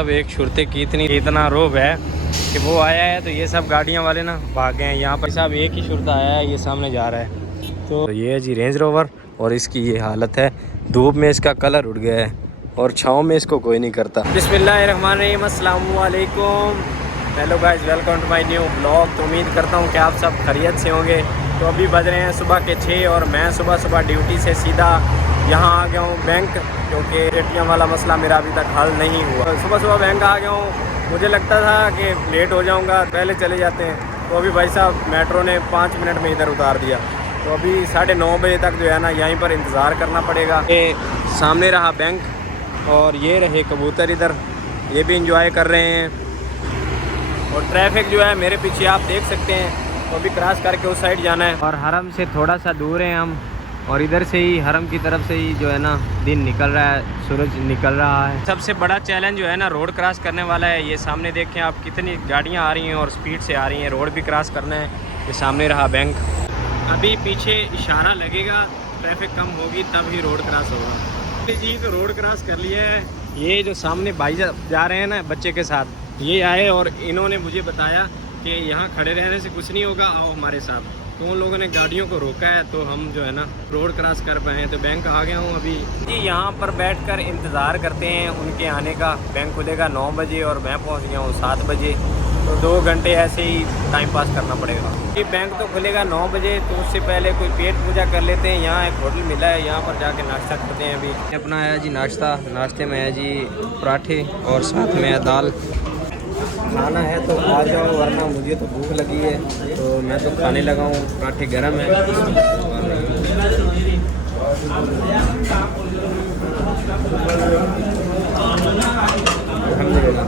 अब एक शुरते की इतना रोब है कि वो आया है तो ये सब गाड़ियां वाले ना भाग गए हैं। यहाँ पर साहब एक ही शुरता आया है, ये सामने जा रहा है। तो ये है जी रेंज रोवर और इसकी ये हालत है। धूप में इसका कलर उड़ गया है और छाँव में इसको कोई नहीं करता। बिस्मिल्लाहिर्रहमानिर्रहीम, अस्सलामु अलैकुम। Hello guys, welcome to my new blog. तो उम्मीद करता हूँ कि आप सब खैरियत से होंगे। तो अभी बज रहे हैं सुबह के 6 और मैं सुबह ड्यूटी से सीधा यहाँ आ गया हूँ बैंक, क्योंकि एटीएम वाला मसला मेरा अभी तक हल नहीं हुआ। सुबह बैंक आ गया हूँ। मुझे लगता था कि लेट हो जाऊँगा, पहले चले जाते हैं। तो अभी भाई साहब मेट्रो ने 5 मिनट में इधर उतार दिया। तो अभी 9:30 बजे तक जो है ना यहीं पर इंतज़ार करना पड़ेगा। ये सामने रहा बैंक और ये रहे कबूतर इधर, ये भी इंजॉय कर रहे हैं। और ट्रैफिक जो है मेरे पीछे आप देख सकते हैं। तो अभी क्रॉस करके उस साइड जाना है और हरम से थोड़ा सा दूर हैं हम। और इधर से ही हरम की तरफ से ही जो है ना दिन निकल रहा है, सूरज निकल रहा है। सबसे बड़ा चैलेंज जो है ना रोड क्रॉस करने वाला है। ये सामने देखें आप कितनी गाड़ियाँ आ रही हैं और स्पीड से आ रही हैं। रोड भी क्रॉस करना है। ये सामने रहा बैंक, अभी पीछे इशारा लगेगा, ट्रैफिक कम होगी तब ही रोड क्रॉस होगा। जी तो रोड क्रॉस कर लिया है। ये जो सामने भाई जा रहे हैं ना बच्चे के साथ, ये आए और इन्होंने मुझे बताया कि यहाँ खड़े रहने से कुछ नहीं होगा, आओ हमारे साथ। तो उन लोगों ने गाड़ियों को रोका है तो हम जो है ना रोड क्रॉस कर पाए। तो बैंक आ गया हूँ अभी जी। यहाँ पर बैठकर इंतज़ार करते हैं उनके आने का। बैंक खुलेगा 9 बजे और मैं पहुँच गया हूँ 7 बजे। तो 2 घंटे ऐसे ही टाइम पास करना पड़ेगा। ये बैंक तो खुलेगा 9 बजे, तो उससे पहले कोई पेट पूजा कर लेते हैं। यहाँ एक होटल मिला है, यहाँ पर जाके नाश्ता करते हैं। अभी अपना है जी नाश्ता। नाश्ते में है जी पराठे और साथ में है दाल। खाना है तो आ जाओ, वरना मुझे तो भूख लगी है तो मैं तो खाने लगा हूँ। पराठे गर्म है। अल्हम्दुलिल्लाह,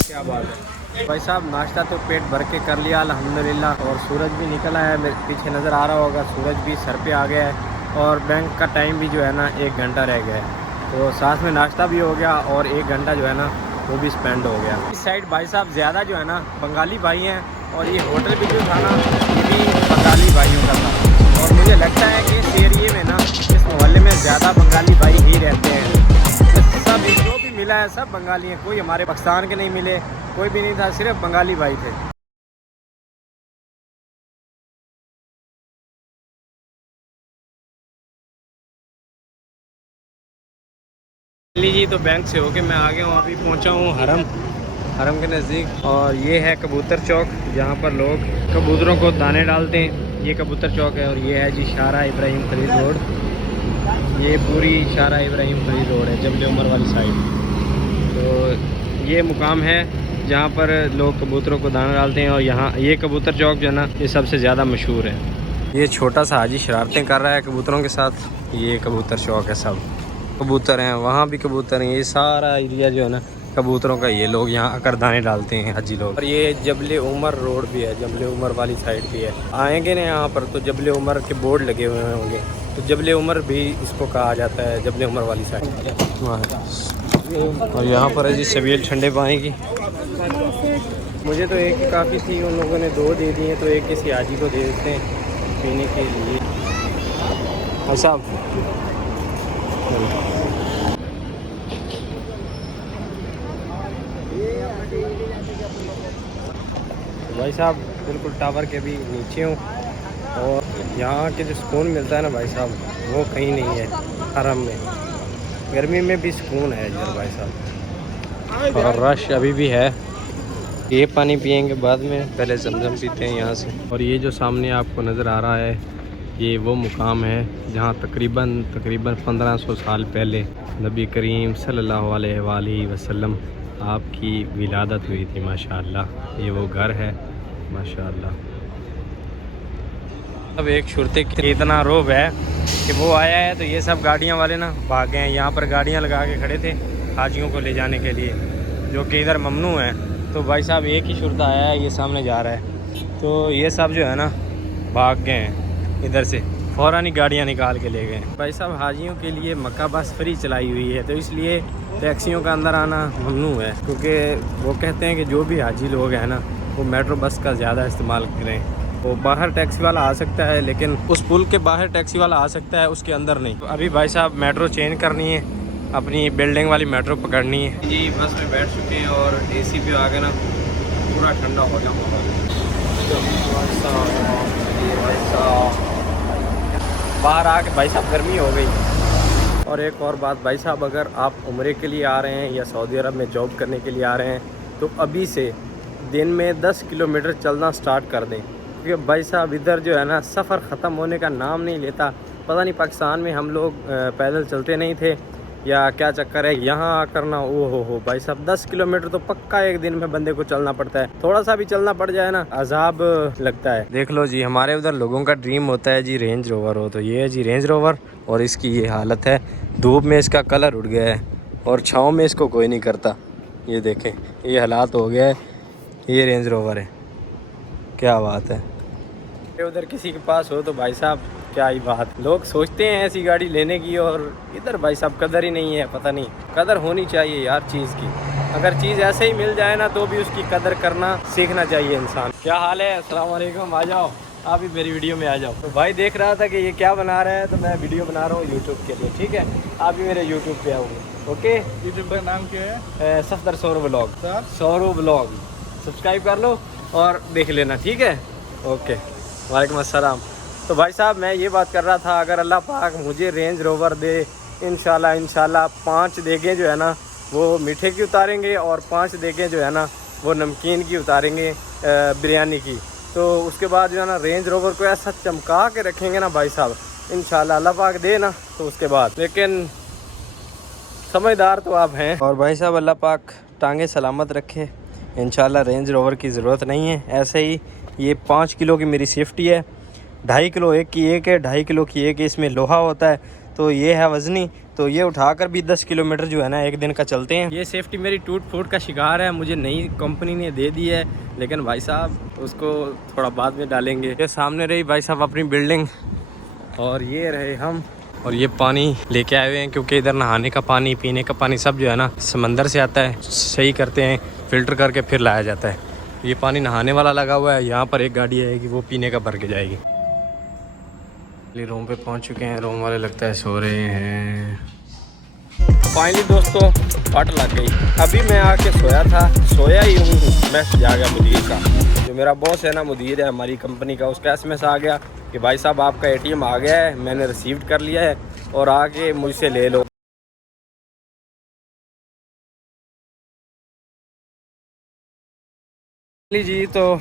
क्या बात है भाई साहब। नाश्ता तो पेट भर के कर लिया अल्हम्दुलिल्लाह। और सूरज भी निकल आया है, मेरे पीछे नज़र आ रहा होगा। सूरज भी सर पे आ गया है और बैंक का टाइम भी जो है ना 1 घंटा रह गया है। तो साथ में नाश्ता भी हो गया और 1 घंटा जो है ना वो भी स्पेंड हो गया। इस साइड भाई साहब ज़्यादा जो है ना बंगाली भाई हैं। और ये होटल भी जो था ना ये भी बंगाली भाइयों का था। और मुझे लगता है कि इस एरिए में ना, इस मोहल्ले में ज़्यादा बंगाली भाई ही रहते हैं। सब जो भी मिला है सब बंगाली हैं। कोई हमारे पाकिस्तान के नहीं मिले, कोई भी नहीं था, सिर्फ बंगाली भाई थे। जी तो बैंक से होके मैं आ गया हूँ। अभी पहुँचा हूँ हरम के नज़दीक। और ये है कबूतर चौक, जहाँ पर लोग कबूतरों को दाने डालते हैं। ये कबूतर चौक है। और ये है जी शाहरा इब्राहिम खलील रोड। ये पूरी शाहरा इब्राहिम खलील रोड है, जबले उमर वाली साइड। तो ये मुकाम है जहाँ पर लोग कबूतरों को दाना डालते हैं। और यहाँ ये कबूतर चौक जो है ना ये सबसे ज़्यादा मशहूर है। ये छोटा सा हाजी शरारतें कर रहा है कबूतरों के साथ। ये कबूतर चौक है, सब कबूतर हैं, वहाँ भी कबूतर हैं। ये सारा एरिया जो है ना कबूतरों का। ये लोग यहाँ आकर दाने डालते हैं हाजी लोग। और ये जबले उमर रोड भी है, जबले उमर वाली साइड भी है। आएंगे ना यहाँ पर तो जबले उमर के बोर्ड लगे हुए होंगे। तो जबले उमर भी इसको कहा जाता है, जबले उमर वाली साइड। और यहाँ पर है जी सवेल ठंडे पानी की। मुझे तो एक काफ़ी थी, उन लोगों ने 2 दे दी हैं, तो एक किसी हाजी को दे देते हैं पीने के लिए। भाई साहब भाई साहब बिल्कुल टावर के भी नीचे हूँ। और यहाँ के जो सुकून मिलता है ना भाई साहब वो कहीं नहीं है हरम में। गर्मी में भी सुकून है इधर भाई साहब। और रश अभी भी है। ये पानी पियेंगे बाद में, पहले जमजम पीते हैं यहाँ से। और ये जो सामने आपको नज़र आ रहा है ये वो मुकाम है जहाँ तकरीबन 1500 साल पहले नबी करीम सल्लल्लाहु अलैहि वसल्लम आपकी विलादत हुई थी। माशाअल्लाह ये वो घर है माशाअल्लाह। अब एक शुरते की इतना रोब है कि वो आया है तो ये सब गाड़ियाँ वाले ना भाग गए हैं। यहाँ पर गाड़ियाँ लगा के खड़े थे हाजियों को ले जाने के लिए, जो कि इधर ममनू है। तो भाई साहब एक ही शुरता आया है, ये सामने जा रहा है। तो ये सब जो है ना भाग गए हैं इधर से, फ़ौरन ही गाड़ियाँ निकाल के ले गए। भाई साहब हाजियों के लिए मक्का बस फ्री चलाई हुई है, तो इसलिए टैक्सियों का अंदर आना ममनू है। क्योंकि वो कहते हैं कि जो भी हाजी लोग हैं ना वो मेट्रो बस का ज़्यादा इस्तेमाल करें। वो बाहर टैक्सी वाला आ सकता है, लेकिन उस पुल के बाहर टैक्सी वाला आ सकता है, उसके अंदर नहीं। तो अभी भाई साहब मेट्रो चेंज करनी है अपनी बिल्डिंग वाली मेट्रो पकड़नी है जी। बस में बैठ चुके हैं और एसी पे आ गए ना, पूरा ठंडा हो गया माहौल। बाहर आके भाई साहब गर्मी हो गई। और एक और बात भाई साहब, अगर आप उम्रे के लिए आ रहे हैं या सऊदी अरब में जॉब करने के लिए आ रहे हैं तो अभी से दिन में 10 किलोमीटर चलना स्टार्ट कर दें, क्योंकि भाई साहब इधर जो है ना सफ़र ख़त्म होने का नाम नहीं लेता। पता नहीं पाकिस्तान में हम लोग पैदल चलते नहीं थे या क्या चक्कर है, यहाँ आकर ना ओ हो भाई साहब 10 किलोमीटर तो पक्का एक दिन में बंदे को चलना पड़ता है। थोड़ा सा भी चलना पड़ जाए ना अजाब लगता है। देख लो जी, हमारे उधर लोगों का ड्रीम होता है जी रेंज रोवर हो, तो ये है जी रेंज रोवर और इसकी ये हालत है। धूप में इसका कलर उड़ गया है और छाँव में इसको कोई नहीं करता। ये देखें, ये हालात हो गया है। ये रेंज रोवर है, क्या बात है। उधर किसी के पास हो तो भाई साहब क्या ही बात। लोग सोचते हैं ऐसी गाड़ी लेने की और इधर भाई साहब कदर ही नहीं है। पता नहीं, कदर होनी चाहिए यार चीज़ की। अगर चीज़ ऐसे ही मिल जाए ना तो भी उसकी कदर करना सीखना चाहिए इंसान। क्या हाल है? अस्सलाम वालेकुम। आ जाओ, आप भी मेरी वीडियो में आ जाओ। तो भाई देख रहा था कि ये क्या बना रहा है, तो मैं वीडियो बना रहा हूँ यूट्यूब के लिए। ठीक है, आप भी मेरे यूट्यूब पे आओगे। ओके, यूट्यूब का नाम क्या है? Safdar Saurav vlog. Saurav vlog subscribe कर लो और देख लेना, ठीक है? ओके, वालेकुम अस्सलाम। तो भाई साहब मैं ये बात कर रहा था, अगर अल्लाह पाक मुझे रेंज रोवर दे इंशाल्लाह 5 देगें जो है ना वो मीठे की उतारेंगे और 5 देगें जो है ना वो नमकीन की उतारेंगे, बिरयानी की। तो उसके बाद जो है ना रेंज रोवर को ऐसा चमका के रखेंगे ना भाई साहब, इंशाल्लाह अल्लाह पाक दे ना तो उसके बाद। लेकिन समझदार तो आप हैं। और भाई साहब अल्लाह पाक टांगे सलामत रखे, इंशाल्लाह रेंज रोवर की ज़रूरत नहीं है। ऐसे ही ये 5 किलो की मेरी सेफ्टी है, 2.5 किलो एक की एक है, 2.5 किलो की एक है। इसमें लोहा होता है तो ये है वज़नी, तो ये उठाकर भी 10 किलोमीटर जो है ना एक दिन का चलते हैं। ये सेफ्टी मेरी टूट फूट का शिकार है, मुझे नई कंपनी ने दे दी है, लेकिन भाई साहब उसको थोड़ा बाद में डालेंगे। ये सामने रही भाई साहब अपनी बिल्डिंग और ये रहे हम, और ये पानी लेके आए हुए हैं क्योंकि इधर नहाने का पानी, पीने का पानी सब जो है ना समंदर से आता है। सही करते हैं, फ़िल्टर करके फिर लाया जाता है। ये पानी नहाने वाला लगा हुआ है, यहाँ पर एक गाड़ी आएगी वो पीने का भर के जाएगी। रूम पे पहुँच चुके हैं, रूम वाले लगता है सो रहे हैं। फाइनली दोस्तों फट लग गई। अभी मैं आके सोया ही हूँ, मैसेज आ गया मुदीर का। जो मेरा बॉस है ना, मुदीर है हमारी कंपनी का, उसका SMS आ गया कि भाई साहब आपका ATM आ गया है, मैंने रिसीव कर लिया है और आके मुझसे ले लो। जी तो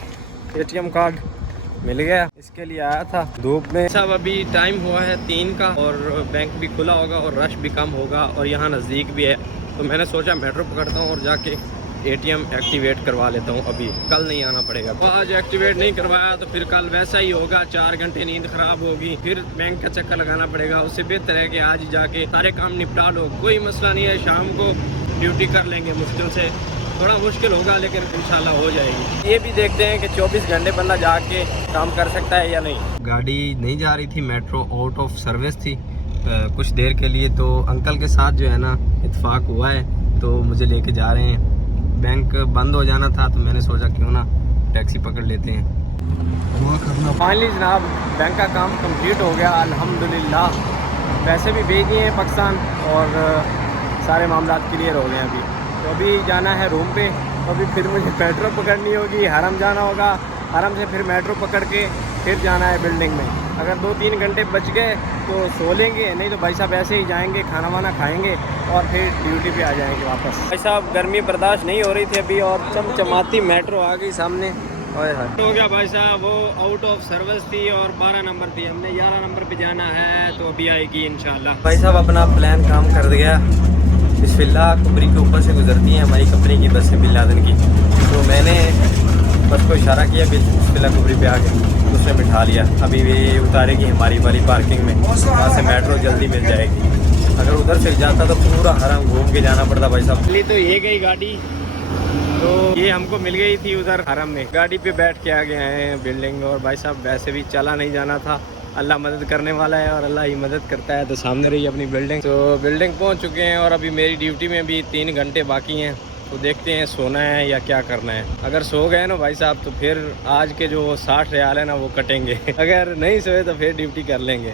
ATM कार्ड मिल गया, इसके लिए आया था धूप में। सब अभी टाइम हुआ है 3 का और बैंक भी खुला होगा और रश भी कम होगा और यहाँ नज़दीक भी है, तो मैंने सोचा मेट्रो पकड़ता हूँ और जाके ATM एक्टिवेट करवा लेता हूँ। अभी कल नहीं आना पड़ेगा। तो आज एक्टिवेट नहीं करवाया तो फिर कल वैसा ही होगा, 4 घंटे नींद ख़राब होगी, फिर बैंक का चक्कर लगाना पड़ेगा। उससे बेहतर है कि आज जाके सारे काम निपटा लो। कोई मसला नहीं है, शाम को ड्यूटी कर लेंगे। मुश्किल से थोड़ा मुश्किल होगा लेकिन इंशाल्लाह हो जाएगी। ये भी देखते हैं कि 24 घंटे बंदा जाके काम कर सकता है या नहीं। गाड़ी नहीं जा रही थी, मेट्रो आउट ऑफ सर्विस थी कुछ देर के लिए, तो अंकल के साथ जो है ना इत्तेफाक हुआ है तो मुझे लेके जा रहे हैं। बैंक बंद हो जाना था तो मैंने सोचा क्यों ना टैक्सी पकड़ लेते हैं। फाइनली जनाब बैंक का काम कंप्लीट हो गया अल्हम्दुलिल्लाह। पैसे भी भेज दिए हैं पाकिस्तान और सारे मामला क्लियर हो गए हैं अभी। तो अभी जाना है रूम पे, तो अभी फिर मुझे मेट्रो पकड़नी होगी, हरम जाना होगा, हरम से फिर मेट्रो पकड़ के फिर जाना है बिल्डिंग में। अगर 2-3 घंटे बच गए तो सो लेंगे, नहीं तो भाई साहब ऐसे ही जाएंगे, खाना वाना खाएंगे और फिर ड्यूटी पे आ जाएंगे वापस। भाई साहब गर्मी बर्दाश्त नहीं हो रही थी अभी और चमचमाती मेट्रो आ गई सामने। हो गया भाई साहब, वो आउट ऑफ सर्विस थी और 12 नंबर थी, हमने 11 नंबर पे जाना है, तो अभी आएगी इंशाल्लाह। भाई साहब अपना प्लान काम कर दिया। बिस्मिल्लाह कुबरी के ऊपर से गुजरती हैं हमारी कंपनी की बसें बिन लादेन की, तो मैंने बस को इशारा किया बिस्मिल्लाह कुबरी पे आके, उसने बिठा लिया। अभी ये उतारेगी हमारी वाली पार्किंग में, वहाँ से मेट्रो जल्दी मिल जाएगी। अगर उधर से जाता तो पूरा हरम घूम के जाना पड़ता भाई साहब। तो ये गई गाड़ी, तो ये हमको मिल गई थी उधर हरम में। गाड़ी पे बैठ के आ गए हैं बिल्डिंग, और भाई साहब वैसे भी चला नहीं जाना था, अल्लाह मदद करने वाला है और अल्लाह ही मदद करता है। तो सामने रही अपनी बिल्डिंग, तो बिल्डिंग पहुंच चुके हैं और अभी मेरी ड्यूटी में भी 3 घंटे बाकी हैं, तो देखते हैं सोना है या क्या करना है। अगर सो गए ना भाई साहब तो फिर आज के जो 60 रियाल है ना वो कटेंगे, अगर नहीं सोए तो फिर ड्यूटी कर लेंगे।